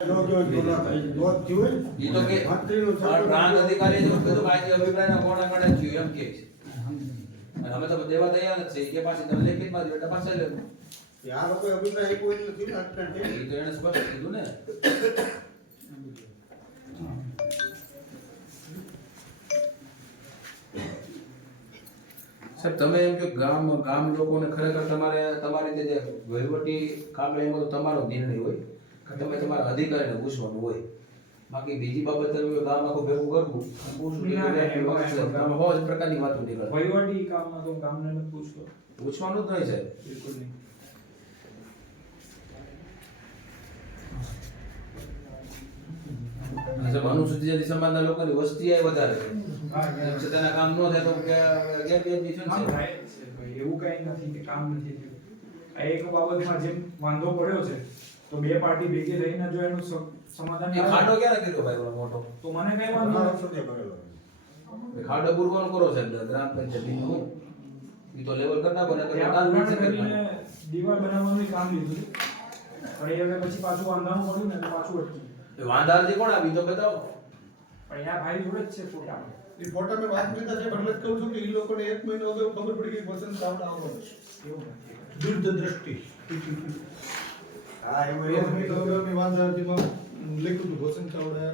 જો જો જો ના થાય. દોત થયું હોય ને, ઈ તો કે મંત્રીનું પણ પ્રાંત અધિકારી જો કીધું માહિતી અભિપ્રાયના કોના કારણે થયું એમ કે છે અને અમે તો દેવા તૈયાર જ છે કે પાછી તમે લેખિતમાં દો એટલે પાછા લેવું કે આ લોકોએ અભિપ્રાય આપ્યો એટલે નથી ને અટકણ થઈ. એ તો એને સ્પષ્ટ કીધું ને સાહેબ તમે એમ કે ગામ ગામ લોકોને ખરેખર તમારે તમારી રીતે જે વહીવટી કામ એમાં તો તમારો નિર્ણય હોય કે તમે તમારા અધિકારીને પૂછવાનું હોય. બાકી બીજી બાબત તમે ગામ આખું ભેગું કરવું પૂછવું બહુ જ પ્રકારની વાતો નીકળે. વહીવટી કામમાં તો ગામને પૂછતો. પૂછવાનું જ નહીં છે બિલકુલ નહીં. અનુસૂચિત જાતિ સમાજના લોકોની વસ્તી એ વધારે છે. છતાં કામ ન થાય તો કે છે એવું કઈ નથી કે કામ નથી થયું. આ એક બાબતમાં જેમ વાંધો પડ્યો છે તો બે પાર્ટી ભેગી રહીને જો એનું સમાધાન એ ખાડો ક્યારે કર્યો ભાઈ ઓલો મોટો? તો મને કઈ વાંધો નથી. ખાડો પૂરવાનો કરો છે ગ્રામ પંચાયત ઈ તો લેવલ કરતા બને તો કાલ પુરાણ કરીને દીવાલ બનાવવાનું કામ લીધું પણ એ હવે પછી પાછું વાંધાનું પડ્યું ને તો પાછું અટકી વાંધારજી કોણ આવી? તો બતાવો. પણ અહીંયા ભાઈ જોડે જ છે ફોટા. એ ફોટા મેં વાત કરી છે એટલે જ કહું છું કે એ લોકોને એક મહિનો અગાઉ ખબર પડી ગઈ વસંત ચાવડા આવવાનો છે. એવું નથી. દૂરદ્રષ્ટિ હા, એવું એવું મહિનો અગાઉ મેં લખ્યું હતું વસંત ચાવડા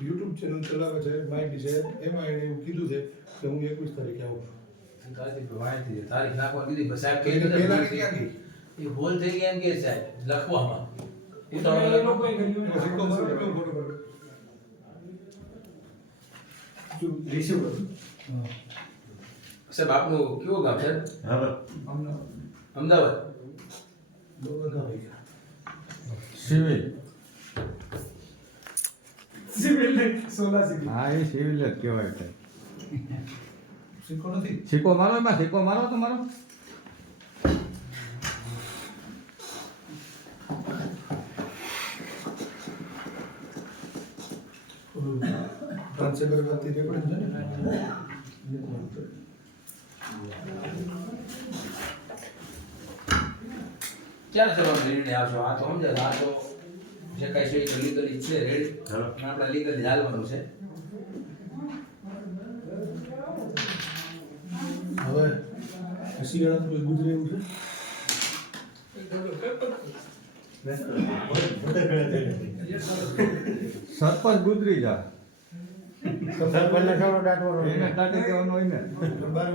યુટ્યુબ ચેનલ ચલાવે છે માહિતી છે એમાં એને એવું કીધું છે કે હું એકવીસ તારીખે આવું છું. તારીખ વાંચી તારીખ નાખવા કીધી સાહેબ ક્યાં એ ભૂલ થઈ ગઈ એમ કે સાહેબ લખવામાં. એ તો એ લોકોએ કર્યું ફોટો રિસીવ કરું. સાહેબ આપનું કેવું ગામ છે? અમને અમદાવાદ. ગયા. સિવિલ. સિવિલ ને સોલા સિવિલ. હા એ સિવિલ જ કહેવાય છે સિક્કો નથી? સિક્કો મારો એમાં સિક્કો મારો તો મારો રેકોર્ડિંગ છે ને? ક્યારે જવાબ લઈને આવશો? આ તો સમજે આ તો જે કાંઈ છે એ લીગલી છે રેડી આપણે લીગલી હાલવાનું છે. હવે પછી ગણા કોઈ ગુજરે એવું છે? સરપંચ ગુજરી જા. સરપંચને થોડો દાંતવાનો એને કાઢી દેવાનું હોય ને. બાર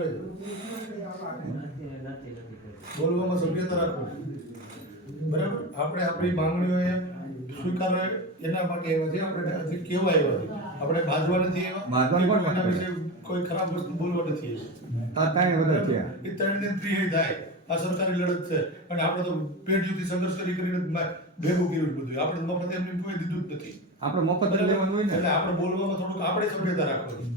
બોલવામાં સભ્યતા રાખો. બરાબર? આપણે આપણી માંગણીઓ એ સ્વીકારે એના માટે એવા છે. આપણે હજી કેવા એવા છે. આપણે બાજવા નથી એવા. વિશે કોઈ ખરાબ વસ્તુ બોલવા નથી આવ્યા કાંઈ વધારે થયા. એ ત્રણ દિન ત્રીએ થાય. આ સરકારી લડત છે. અને આપણે તો પેઢીઓથી સંઘર્ષ કરી કરીને ભેગું કર્યું બધું. આપણે મફત એમને કોઈ દીધું જ નથી. આપણે મફત લેવાનું હોય એટલે ને આપણે બોલવામાં થોડુંક આપણે સભ્યતા રાખવાની.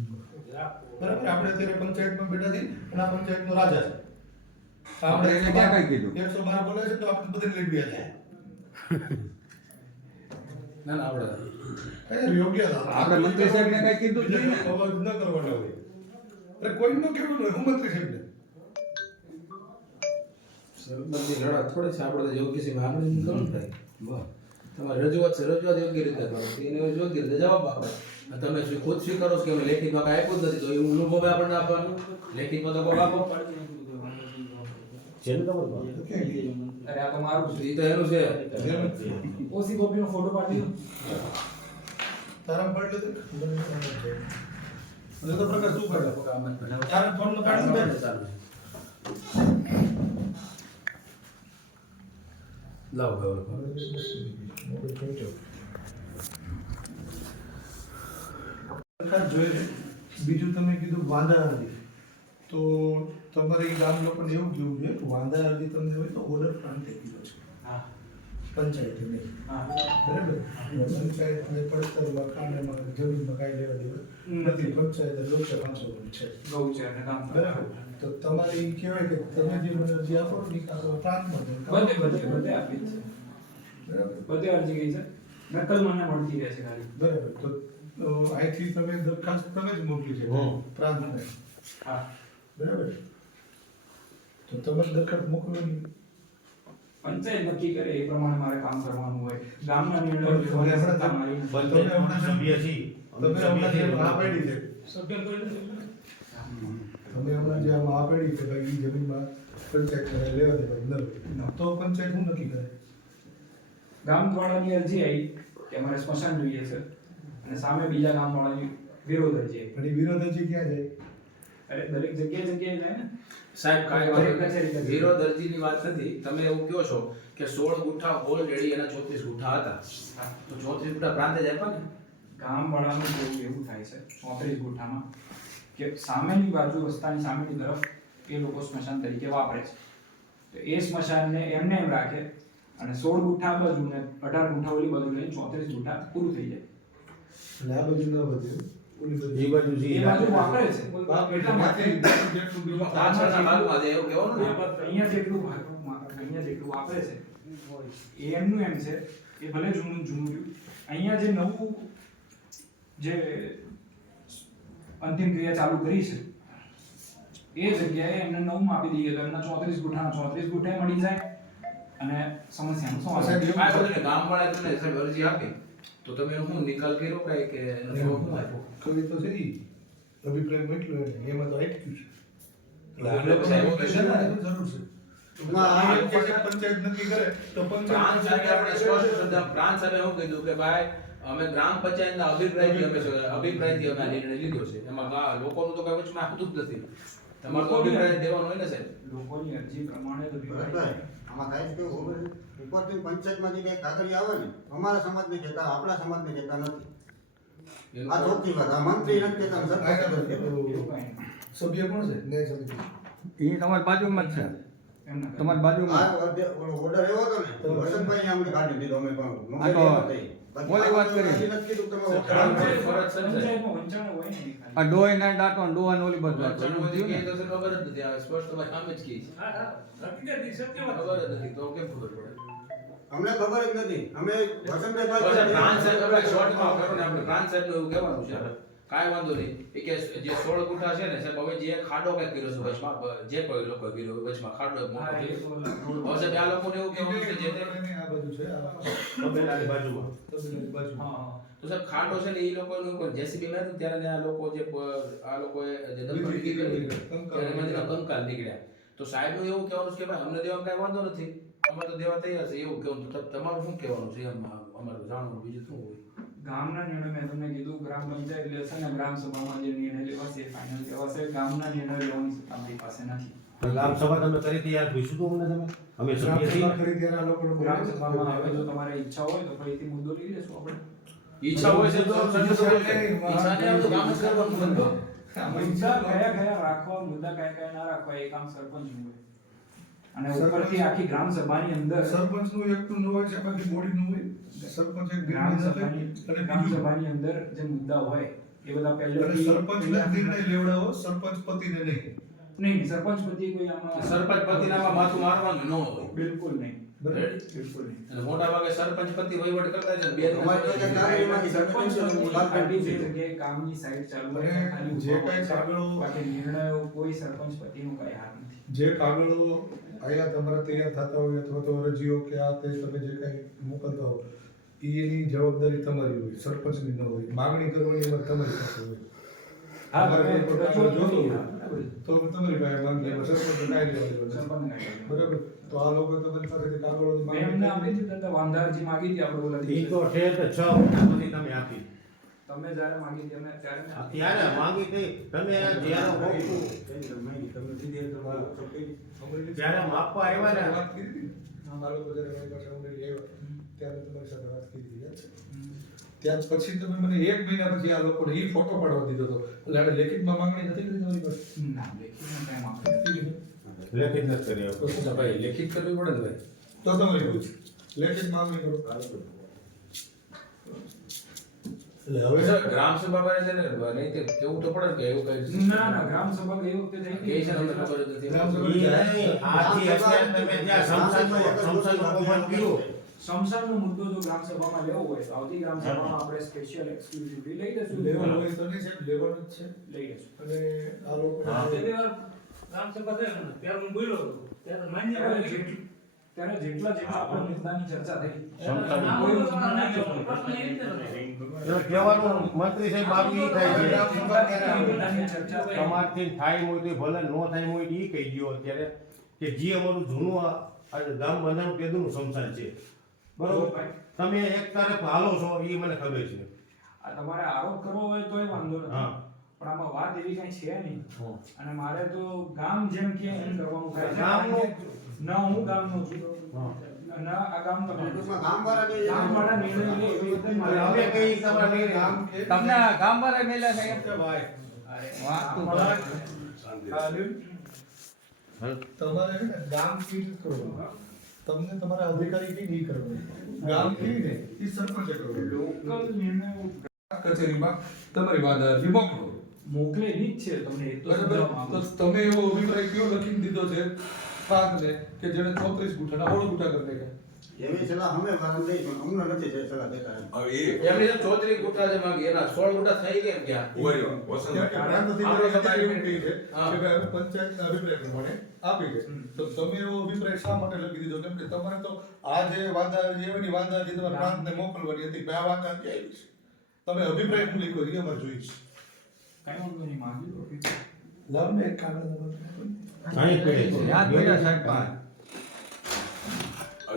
બરાબર? આપણે અત્યારે પંચાયતમાં બેઠા છીએ અને આ પંચાયતનો રાજા છે. આપણે એને ક્યાં કાંઈ કીધું? એકસો બાર બોલે છે તો આપણે બધે લઈ ગયા જાય ના ના આપણે યોગ્ય આપણે મંત્રી સાહેબને કાંઈ કીધું જ નહીં. અવાજ ન કરવાનો હોય. એટલે કોઈ ન હોય હું મંત્રી સાહેબને? સરપંચની લડત થોડી છે આપણે તો યોગ્ય છે આપણે કરવું જ થાય બસ રજૂઆત છે રજૂઆત યોગ્ય રીતે કરો. એને યોગ્ય રીતે જવાબ આપો. અને તમે શું ખુદ સ્વીકારો છો કે અમે લેખિતમાં કાંઈ આપ્યું જ નથી તો એવું અનુભવ આપણને આપવાનું. લેખિતમાં તો કોઈ આપો. અરે આ તો મારું છે એ તો એનું છે. ઓસી કોપીનો ફોટો પાડી દો. તારા પાડી લેતો અને તો પ્રકાશ તું પાડ તારા ફોનમાં પાડી દે લાવો ભાઈ સરકાર જોઈએ છે બીજું તમે કીધું વાંધા નથી તો તમારે ગામ લોકોને એવું કેવું છે કે વાંધા અરજી તમને હોય તો ઓર્ડર પ્રાંતે કીધો છે. પંચાયત નહીં બરાબર? પંચાયત પડતર મકાનમાં જમીનમાં કાંઈ લેવા દેવા નથી. પંચાયત લોચે પાંચસો છે. ગૌચર ને કામ બરાબર? તો તમારે એ કહેવાય કે તમે જે મને અરજી આપો ને કાં તો પ્રાંતમાં બધે બધે બધે આપી છે. બરાબર? બધે અરજી ગઈ છે. નકલ મને મળતી રહે છે ખાલી. બરાબર. તો તો અહીંથી તમે દરખાસ્ત તમે જ મોકલી છે. પ્રાંતને હા. બરાબર? તો તમે જ દરખાસ્ત મોકલવાની પંચાયત નક્કી કરે એ પ્રમાણે મારે કામ કરવાનું હોય. ગામના નિર્ણય પણ તમે હમણાં સભ્ય છીએ. તમે હમણાં જે આ પાડી છે. સભ્ય કોઈ તમે હમણાં જે આમાં આ પાડી કે ભાઈ એ જમીનમાં પંચાયત કરે લેવા દે ભાઈ ન. તો પંચાયત હું નક્કી કરે? ગામ વાળાની અરજી આવી કે અમારે સ્મશાન જોઈએ છે. અને સામે બીજા ગામ વાળાની વિરોધ અરજી પણ એ વિરોધ હજી ક્યાં જાય અરે દરેક જગ્યાએ જગ્યાએ જાય ને. સાહેબ કાંઈ ઝીરો. કચેરી. વાત નથી. તમે એવું કહો છો કે સોળ ગુઠા ઓલરેડી એના ચોત્રીસ ગુઠા હતા. તો ચોત્રીસ ગુઠા પ્રાંતે જ આપ્યા ને? ગામ વાળાનું કેવું એવું થાય છે ચોત્રીસ ગુઠામાં કે સામેની બાજુ રસ્તાની સામેની તરફ એ લોકો સ્મશાન તરીકે વાપરે છે. તો એ સ્મશાનને એમને એમ રાખે અને સોળ ગુઠા બાજુ ને અઢાર ગુઠા ઓલી બાજુ લઈને ચોત્રીસ ગુઠા પૂરું થઈ જાય. એટલે આ બધું ન વધ્યું બધું એ બાજુ છે. એ બાજુ. વાપરે છે એટલા માટે. જેટલું પાછળના ભાગમાં છે એવું કહેવાનું ને. અહીંયા જેટલું ભાગ- અહીંયા જેટલું વાપરે છે એ એમનું એમ છે એ ભલે જૂનું જૂનું રહ્યું. અહીંયા જે નવું જે અંતિમ ક્રિયા ચાલુ કરી છે એ જગ્યાએ એમને નવું આપી દઈએ તો એમના ચોત્રીસ ગુઠાના ચોત્રીસ ગુઠાએ મળી જાય અને સમસ્યાનું શું તમને અરજી આપી. તો તમે હું નિકાલ કર્યો કાંઈ કે એનો હું આપ્યો? કવિ તો છે ઈ. અભિપ્રાય મોકલ્યો એમાં તો અટક્યું છે. એટલે આપણે સાહેબ કહેશે ને. જરૂર છે? ટૂંકમાં આ આ કે પંચાયત નક્કી કરે તો પ્રાંત સાહેબે આપણે સ્પષ્ટ શબ્દમાં પ્રાંત સાહેબે શું કીધું કે ભાઈ અમે ગ્રામ પંચાયતના અભિપ્રાયથી અમે અભિપ્રાયથી અમે નિર્ણય લીધો છે. એમાં લોકોનું તો કઈ વચમાં આવતું જ નથી. તમારો તો અભિપ્રાય દેવાનો હોય ને સાહેબ? લોકોની અરજી પ્રમાણે. આમાં કાંઈ જ કેવું ખબર? ઉપરથી પંચાયતમાંથી કંઈક કાગળિયા આવે ને અમારા સમાજને કહેતા આપણા સમાજને કહેતા નથી. આ ચોથી વાત આ મંત્રી નથી કહેતા કાંઈ. સભ્ય કોણ છે? ન્યાય સમિતિ એ તમારી બાજુમાં જ છે. એમ તમારી બાજુમાં ઓર્ડર ઓર્ડર એવો હતો ને તો વસંતભાઈ અમને કાઢી દીધો અમે પણ ઓલી વાત કરી. ને સાહેબ. ને. આ ડોય ના દાંતો ને ડોહાને ઓલી ને? તો ખબર જ નથી આવે સ્પષ્ટ ભાઈ આમ જ કહી છે હા, હા. હકીકત ઈ સત્ય વાત ખબર જ નથી તો કેમ ખબર પડે અમને ખબર જ નથી અમે વસંતભાઈ તો પ્રાંત પાસે- સાહેબ આપણે શોર્ટમાં કરો ને આપણે પ્રાંત સાહેબનું એવું કહેવાનું છે કાંઈ વાંધો નહીં. એ કે જે સોળ ગુઠા છે ને સાહેબ હવે જે ખાડો કઈ કર્યો છે વચમાં જે કોઈ લોકો કર્યો વચમાં ખાડો મોટો હવે સાહેબ આ લોકોને એવું કેવું છે જે આ બધું છે આ તબેલાની બાજુમાં. તબેલાની બાજુમાં. હા, હા. તો સાહેબ ખાડો છે ને એ લોકોનું કોઈ જેસીબી ને ત્યારે આ લોકો જે આ લોકો જે કરી, કંકાલ નીકળ્યા. તો સાહેબનું એવું કહેવાનું છે કે ભાઈ અમને દેવામાં કાંઈ વાંધો નથી. અમે તો દેવા તૈયાર છે એવું કહેવાનું. તો તમારું શું કહેવાનું છે એમ અમારું જાણવું બીજું શું હોય? ગામના નિર્ણય મેં તમને કીધું ગ્રામ પંચાયત લેશે ને ગ્રામ સભામાં જે નિર્ણય લેવા છે ફાઇનલ લેવાશે ગામના નિર્ણય લેવાની સત્તા અમારી પાસે નથી. ગ્રામ સભા તમે કરી હતી યાર પૂછ્યું અમને તમે? અમે ગ્રામ સભ્ય છીએ. સભા કરી ત્યારે આ લોકોને ગ્રામ સભામાં હવે જો તમારે ઈચ્છા હોય તો ફરીથી મુદ્દો લઈ લેશું આપણે. ઈચ્છા હોય છે તો ઈચ્છા તો કયા કયા રાખવા મુદ્દા કયા કયા ના રાખવા એ કામ સરપંચનું હોય. અને ઉપરથી આખી ગ્રામ સભાની અંદર સરપંચનું એક નું હોય છે બાકી બોડીનું હોય. સરપંચ એક ગ્રામ સભાની અને ગ્રામ સભાની અંદર જે મુદ્દા હોય એ બધા અને સરપંચ નિર્ણય લેવડાવો સરપંચ પતિને નહીં. નહીં સરપંચ પતિ કોઈ આમાં સરપંચ પતિનામાં માથું મારવાનું ન હોય. બિલકુલ નહીં. બિલકુલ નહીં. અને મોટા ભાગે સરપંચ પતિ વહીવટ કરતા છે બે સરપંચ સરપંચ કામની સાઈડ ચાલુ અને જે કઈ કાગળો- બાકી નિર્ણયો કોઈ સરપંચ પતિનું કઈ હાથ નથી. જે કાગળો અહીંયા તમારા તૈયાર થતા હોય અથવા તો અરજીઓ કે આ તે તમે જે કાંઈ મોકલતા હો એની જવાબદારી તમારી હોય સરપંચની ન હોય માગણી કરવાની એમાં તમારી પાસે હોય. તો તમારી પાસે માંગી સરપંચ કાંઈ. બરાબર. તો આ લોકો તમારી પાસેથી કાગળો મેં એમને આપી દીધી તો વાંધા અરજી માગી હતી આપણે ઓલા ઈ તો છે છ મહિના તમે આપી. તમે જ્યારે માંગી તમે ત્યારે ત્યારે માંગી આપી. ત્યારે માંગી હતી. તમે જ્યારે તો જ્યારે માપવા આવ્યા ને. વાત કરી હતી? આ લોકો જ્યારે મારી પાસે અમરેલી આવ્યા ત્યારે તમારી સાથે વાત કરી હતી છે? ત્યાર પછી તમે મને એક મહિના પછી આ લોકોને એ ફોટો પાડવા દીધો હતો. એટલે આને લેખિતમાં માંગણી નથી કરી તમારી પાસે? ના લેખિતમાં કાંઈ માંગણી નથી. લેખિત નથી કરી. તો ભાઈ લેખિત કરવી પડે ને ભાઈ? તો તમારી પૂછ છે. લેખિત માંગણી કરો. એટલે હવે સર, ગ્રામ સભા છે ને નહીં તે કેવું તો પડે કે એવું કઈ ના ના ગ્રામ સભા ગઈ વખતે થઈ કે છે તમને ખબર જ નથી. ગ્રામ સભા- નહીં, આથી અત્યારે તમે જ્યાં સંસદનું- સંસદનું કૌભાંડ કર્યું, શમશાનનો મુદ્દો જો ગ્રામ સભામાં લેવો હોય તો આવતી ગ્રામ સભામાં આપણે સ્પેશિયલ એક્સક્લુઝિવલી લઈ લેશું. લેવલ હોય તો નહીં સાહેબ લેવાનું જ છે. લઈ લેશું. અને આ લોકો હા. ગ્રામ સભા થઈ ને ત્યારે હું બોલ્યો ત્યારે માન્ય. જેટલું ત્યારે જેટલા જેટલા આપણે મુદ્દાની ચર્ચા થઈ. કહેવાનું મંત્રી સાહેબ બાકી થાય છે. મુદ્દાની ચર્ચા થઈ. તમારથી થાય હોય તો ભલે ન થાય હોય તો કહી દો અત્યારે કે જે અમારું જૂનું આ આ ગામ બંધારણ પેદુનું સંસાર છે. બરોબર? તમે એક તરફ હાલો છો એ મને ખબર છે. આ તમારે આરોપ કરવો હોય તોય વાંધો નથી. હા. પણ આમાં વાત એવી કઈ છે નહીં. અને મારે તો ગામ જેમ કે એમ કરવાનું થાય. છે ગામનું- ન હું ગામનો છું. હા. આ ગામ ગામવાળા નિર્ણય લે એવી રીતે ગામ તમને છે? ભાઈ વાહ, તું તમારે ગામ કેવી રીતે તમને તમારા અધિકારી થી નહીં કરવાનું ગામ કેવી ને એ સરપંચે કરવાનું લોકલ નિર્ણયો કચેરીમાં તમારી વાત અરજી મોકલો. મોકલેલી જ છે તમને તો. તમે એવો અભિપ્રાય કયો લખીને દીધો છે? પાકને કે જેને ચોત્રીસ ગુઠાના ઓળ ગુઠા કરી નાખ્યા. એવી સલાહ અમે વારંવાર દઈશું અમને નથી તે સલાહ દેતા હવે એ એમની તો ચોત્રી છે માંગી એના સોળ ગુટા થઈ ગયા ગયા ઊભા રહ્યો, વસંતભાઈ. કેમ કે પ્રાંત અધિકારી આપણે અત્યારે છે કે ભાઈ અમે અભિપ્રાય પ્રમાણે આપી છે તો તમે એવો અભિપ્રાય શા માટે લખી દીધો? કેમ કે તમારે તો આ જે વાંધા એવી વાંધા જે તમારે પ્રાંતને મોકલવાની હતી આ વાંધા અરજી આવી છે? તમે અભિપ્રાય શું લખ્યો એ અમારે જોઈશ છે. વાંધો નહીં માગી લો લાવને એક કાગળ તમારે અહીં છે. યાદ કર્યા સાહેબ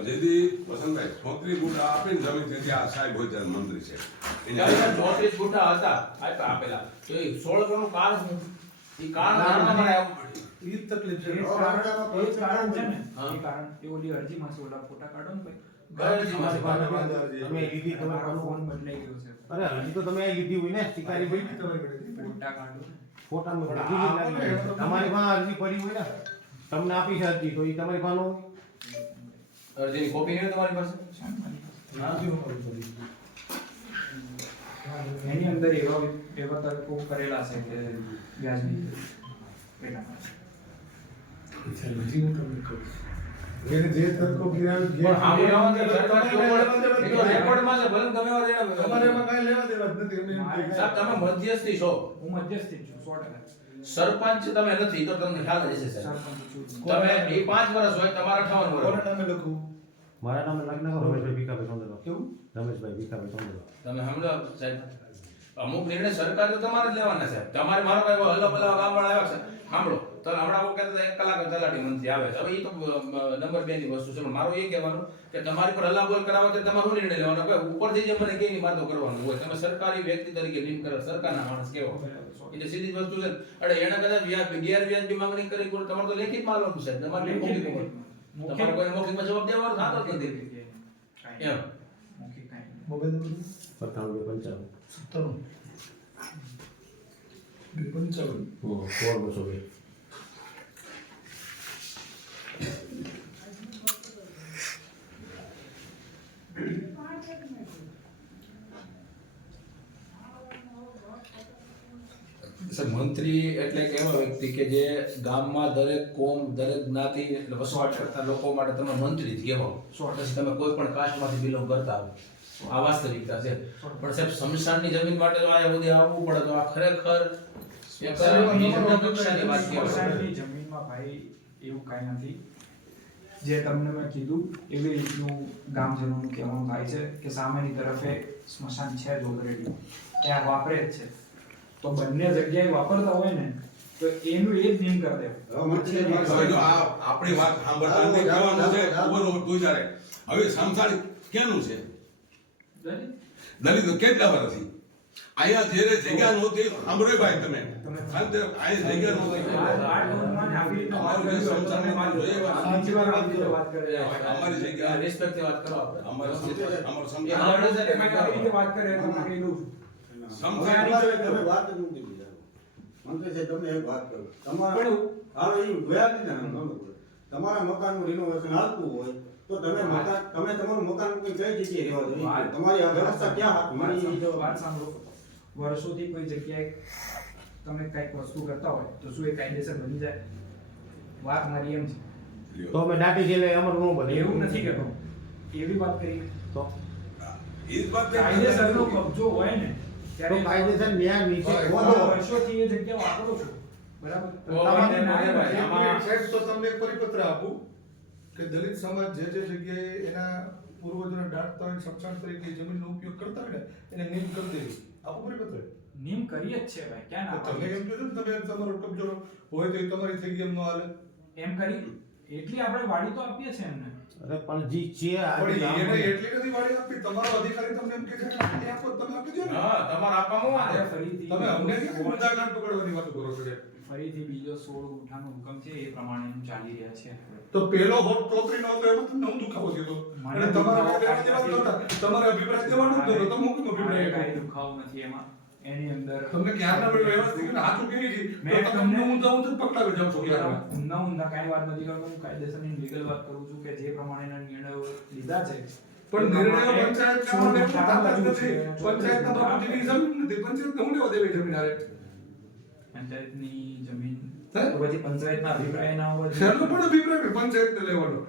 જેથી વસંતભાઈ છોકરી બુટ આપીને જમીન તેથી આ સાહેબ હોય મંત્રી છે. ચોત્રીસ ગુટા હતા. આપેલા. તો એ સોળ ગણું કારણ શું? એ જ તકલીફ છે. કારણ છે ને? કારણ. એ ઓલી અરજીમાં ઓલા ફોટા કાઢો ને ભાઈ. અરે હજી તો તમે આ લીધી હોય ને શિકારી ભાઈ. તમારી ઘરે ફોટા પણ બીજી આ લાગી આપણે જાય. તમારી પાસે અરજી પડી હોય ને તમને આપી છે અરજી તો એ તમારી પાસે અરજીની કોપી નહીં તમારી પાસે? એની અંદર એવા એવા તર્કો કરેલા છે કે વ્યાજબી પેટા પાસે હું તમને કહું એને જે તત્વો કર્યા જે- રેકોર્ડમાં છે, ભલે ગમે એવા દેવા તમારે એમાં કાઈ લેવા દેવા જ નથી સાહેબ તમે મધ્યસ્થી છો. હું મધ્યસ્થી છું 100% સરપંચ તમે નથી તો તમને ખ્યાલ રહેશે હશે સાહેબ. તમે એ પાંચ વર્ષ હોય તમારા અઠાવન વર્ષ. કોના નામે લખું? મારા નામે લગ્ન કરો રમેશભાઈ ભીખાભાઈ સોંદરવા કેવું? રમેશભાઈ ભીખાભાઈ સોંદરવા તમે સમજો સાહેબ. અમુક નિર્ણય સરકાર તો તમારે જ લેવાના છે. તમારે મારો કઈ હલ્લો અલગ ગામ વાળા આવ્યા છે? સાંભળો. તો હમણાં હું કહેતા એક કલાક તલાટી મંત્રી આવે છે. હવે એ તો નંબર બે ની વસ્તુ છે. મારું એ કહેવાનું કે તમારી પર હલ્લા બોલ કરાવો તો તમારે નિર્ણય લેવાનો? કોઈ ઉપરથી જે મને કે નહીં મારે કરવાનું હોય. તમે સરકારી વ્યક્તિ તરીકે નિમ કરો સરકારના માણસ કેવો? એટલે સીધી વસ્તુ છે. અરે એને કદાચ વ્યાજ ગેર વ્યાજબી માંગણી કરી કોઈ તમારે તો લેખિત માલવાનું છે. તમારે લેખિત. તમારે કોઈ મૌખિકમાં જવાબ દેવાનો થતો જ નથી કાંઈ એમ. કાંઈ સત્તાણું. બે પંચાવન હમ, સોળ બસો બે સર મંત્રી એટલે કે જે ગામમાં દરેક કોમ દરેક જ્ઞાતિ એટલે વસવાટ કરતા લોકો માટે તમે મંત્રી કહેવાઓ. પછી તમે કોઈ પણ કાસ્ટમાંથી બિલોંગ કરતા હો આ વાસ્તવિકતા છે. પણ સાહેબ સમશાનની જમીન માટે તો આ બધી આવવું પડે તો આ ખરેખર જમીનમાં ભાઈ એવું કાંઈ નથી. જે તમને મેં કીધું એવી રીતનું ગામજનોનું કહેવાનું થાય છે કે સામેની તરફે સ્મશાન છે જ ઓલરેડી ત્યાં વાપરે જ છે. તો બંને જગ્યાએ વાપરતા હોય ને તો એનું એ જ નિયમ કરી દેવું આપણી વાત સાંભળતા નથી કહેવાનું છે હવે સંસાર કેનું છે? દલિત? કેટલા વર્ષથી? અહીંયા જ્યારે જગ્યા નહોતી સાંભળો ભાઈ તમે? અહીંયા જગ્યા નહોતી. અમારી જગ્યા મંત્રી સાહેબ તમને એક વાત કરું. તમારા હવે એ ગયા ને તમારા મકાનનું રિનોવેશન આવતું હોય તો તમે મકાન તમે તમારું મકાન મૂકીને કઈ જગ્યાએ રહેવા દો? તમારી આ વ્યવસ્થા ક્યાં હાથમાં વાત સાંભળો, વર્ષોથી કોઈ જગ્યાએ તમે કંઈક વસ્તુ કરતા હોય તો શું એ કાયદેસર બની જાય? વાત મારી એમ છે. તો અમે દાટી છે અમર અમારું બને. એવું નથી કહેતો એવી વાત કરી. તો? એ વાત કાયદેસરનો કબજો હોય ને તો કાયદેસર ન્યાય નીચે ઘણા વર્ષોથી એ જગ્યા વાપરો છો. બરાબર? ઓ, તમારે મને ના ભાઈ, ભાઈ, આમાં- સાહેબ તો તમને એક પરિપત્ર આપું કે દલિત સમાજ જે જે જગ્યાએ એના પૂર્વજોને દાટતા હોય સમસાણ તરીકે જમીનનો ઉપયોગ કરતા હોય ને એને નિમ કરી દેવી. આપો પરિપત્ર? નિયમ કરીએ જ છે ભાઈ ક્યાં ના તમે એમ કીધું ને તમે તમારો કબજો હોય તો તમારી થઈ ગઈ એમ ન હાલે. એમ કરી એટલી આપણે વાડી તો આપીએ છીએ એમને. અરે પણ જી છે પણ એને એટલી બધી વાળી આપી તમારો અધિકારી તમને એમ કે છે કે આપો તમે આપી દો ને. હા તમારે આપવામાં આપણે ફરીથી તમે અમને કેમ મુદ્દાગાર પકડવાની વાત કરો છો ફરીથી બીજો 16 ઉઠાનો હુકમ છે એ પ્રમાણે ચાલી રહ્યા છે. તો પેલો હોટ ટોપરી નો તો એમાં તમને હું દુખાવો થયો અને તમારે અભિપ્રાય દેવાનો. તમારે અભિપ્રાય દેવાનો તો. તમે હું કેમ અભિપ્રાય કાંઈ દુખાવો નથી એમાં. એની અંદર તમને ક્યારના પણ વ્યવસ્થિત હાથું કેવી છે મેં તમને હું તો હું તો પકડા જાઓ છો ક્યારના. ઊંધા ઊંધા કાંઈ વાત નથી કરતો હું કાયદેસરની લીગલ વાત કરું છું કે જે પ્રમાણેના નિર્ણયો લીધા છે પણ નિર્ણયો પંચાયત કામ ગુઠા તાકાત નથી. પંચાયતના બાપુજીની જમીન નથી. પંચાયત હું લેવા દેવી જમીન હારે? પંચાયતની જમીન? તો પછી પંચાયતના અભિપ્રાય ના હોય શેનો પણ અભિપ્રાય પંચાયત પંચાયતને લેવાનો.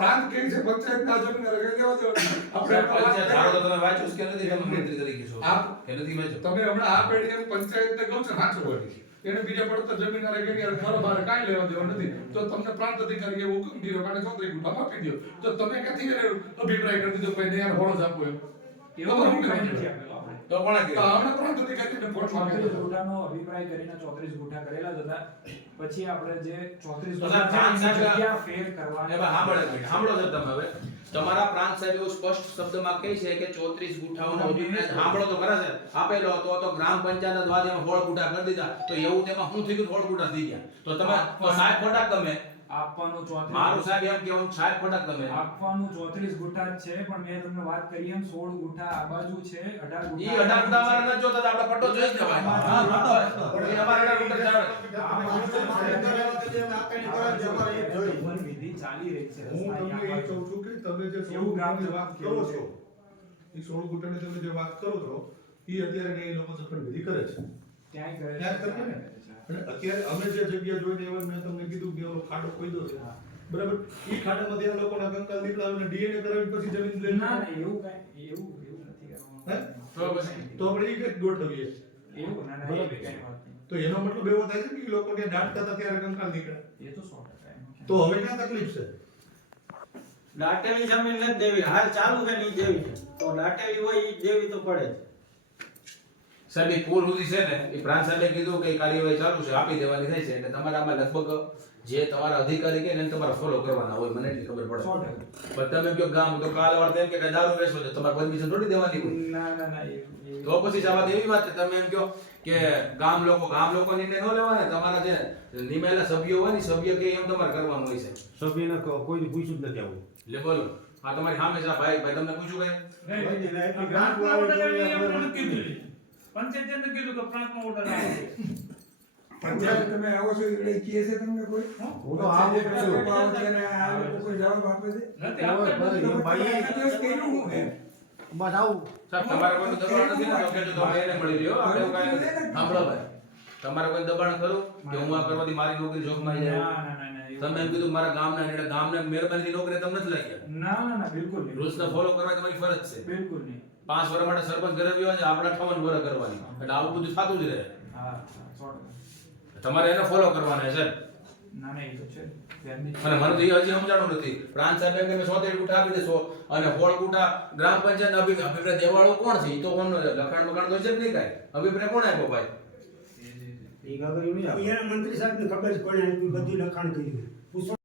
પ્રાંત કેમ છે? પંચાયતના જમીન હારે કઈ લેવા આપણે પંચાયત ધારો તો તમે વાંચો કે નથી તમે મંત્રી તરીકે છો? આપ- કે નથી વાંચો. તમે હમણાં આ પેઢીએ પંચાયતને કહો છો સાચવવાની. એને બીજા પડતો જમીન કે ખરો બારે કાંઈ લેવા દેવા નથી. તો તમને પ્રાંત અધિકારીએ હુકમ કર્યો કાને ચોત્રીસ ગુઠામાં આપી દો તો તમે ક્યાંથી અભિપ્રાય કરી દીધો ભાઈ યાર હોળો જ આપો એમ. એવો તમારું અભિપ્રાય શું નથી કહેવું? આપણે પણ તો હમણાં પ્રાંત અધિકારીને ફોન અભિપ્રાય કરીને ચોત્રીસ ગુઠા કરેલા હતા પછી આપણે જે ચોત્રીસ તો ગુઠા સાહેબ, છે, એની સાહેબ, જગ્યા ફેર કરવાની એમાં સાંભળો સાંભળો સર તમે હવે. તમારા પ્રાંત સાહેબ એવું સ્પષ્ટ શબ્દમાં કહે છે કે 34 ગુઠાઓનો અભિપ્રાય સાંભળો તો ખરા છે આપેલો હતો તો ગ્રામ પંચાયત દ્વારા એમાં હોળ ગુઠા કરી દીધા. તો એવું તેમાં શું થઈ ગયું હોળ ગુઠા થઈ ગયા. તો તમે તો સાહેબ ખોટા તમે. આપવાનું ચોત્રીસ મારું સાહેબ એમ કેવું સાહેબ ખોટા તમે આપવાનું ચોત્રીસ ગુઠા છે પણ મેં તમને વાત કરી એમ સોળ ગુઠા આ બાજુ છે અઢાર ઈ ગુઠા અઢાર ગુઠા ન જોતા આપણે પટ્ટો જોઈ જ હા. એ અમારે ગુઠા ચાલે. મારે. પણ વિધિ ચાલી રહી છે હું તમને એ કહું છું કે તમે જે એવું ગામ વાત કરો છો એ સોળ ગુઠાની તમે જે વાત કરો છો એ અત્યારે એ લોકો સફળ વિધિ કરે છે. ક્યાંય કરે ત્યાં કરે ને. અને અત્યારે અમે જે જગ્યા જોઈને એવા મેં તમને કીધું કે ઓલો ખાડો ખોદ્યો છે. બરાબર? એ ખાડામાંથી આ લોકોના કંકાલ નીકળાવીને ડીએનએ કરાવીને પછી જમીન લે ના ના એવું કાંઈ એવું એવું નથી કરવાનું. તો પછી? તો આપણે એ કંઈક ગોઠવીએ. એવું ના ના બરાબર. કઈ વાત તો એનો મતલબ એવો થાય છે કે એ લોકોને દાંત કરતા ત્યારે કંકાલ નીકળે. એ તો સો ટકા એમ છે. તો હવે ક્યાં તકલીફ છે? દાટેલી જમીન નથી દેવી હાલ ચાલુ છે ની દેવી છે. તો દાટેલી હોય ઈ જ દેવી તો પડે જ. સાહેબ એ પુલ સુધી છે ને એ પ્રાંત સાહેબે કીધું કે કાર્યવાહી ચાલુ છે આપી દેવાની થાય છે. એટલે તમારામાં લગભગ જે તમારા અધિકારી કે એને તમારે ફોલો કરવાના હોય મને એટલી ખબર પડે. પણ તમે કહો ગામ તો કાલ વાર એમ કે દારૂ વેચો છો તમારે પરમિશન થોડી દેવાની હોય? ના ના ના એવું- એવું- તો પછી વાત એવી વાત છે. તમે એમ કહો કે ગામ લોકો ગામ લોકો નિર્ણય ન લેવાના તમારા જે નિમેલા સભ્યો હોય ને સભ્ય કે એમ તમારે કરવાનું હોય છે સભ્યને કો- કોઈ પૂછ્યું જ નથી આવું. એટલે બોલો. આ તમારી સામે છે ભાઈ ભાઈ તમને પૂછ્યું કઈ? જોઈએ, એમને કીધું. પંચાયતે કે પ્રાંતમાં order આવે છે. પંચાયત તમે આવો છો એટલે કહે છે તમને કોઈ? હું? તો આ જ. લોકો આવે છે ને આ લોકો કોઈ જવાબ આપે છે? નથી આપતા જ ભાઈ દિવસ કર્યું હું એમ. બસ આવું. તમારે કોઈ દબાણ નથી ને? તો તો એને મળી રહ્યો. આપણે કાઈ નથી. સાંભળો ભાઈ. તમારે કોઈ દબાણ ખરું? કે હું આ કરવાથી મારી નોકરી જોખમાઈ આવી જાય? ના ના ના તમે એમ કીધું મારા ગામના એટલે ગામને મહેરબાનીથી નોકરી તમને નથી લાગ્યા. ના ના ના બિલકુલ નહીં. રૂલ્સને ફોલો કરવા તમારી ફરજ છે. બિલકુલ નહીં. પાંચ વર્ષ માટે સરપંચ ગરબી છે આપણે અઠાવન વર્ષ કરવાની. એટલે આવું બધું થતું જ રહે. તમારે એને ફોલો કરવાના છે અને મને તો એ હજી સમજાણું નથી. પ્રાંત સાહેબ એમ કે સોતેર કુટા આપી દેશો. અને હોળ કુટા ગ્રામ પંચાયત અભિપ્રાય દેવાળો કોણ છે? એ તો કોણ લખાણ બખાણ તો છે જ નહીં કાંઈ. અભિપ્રાય કોણ આપ્યો ભાઈ. મંત્રી સાહેબ ને ખબર જ કોણે આપ્યું બધું લખાણ કર્યું.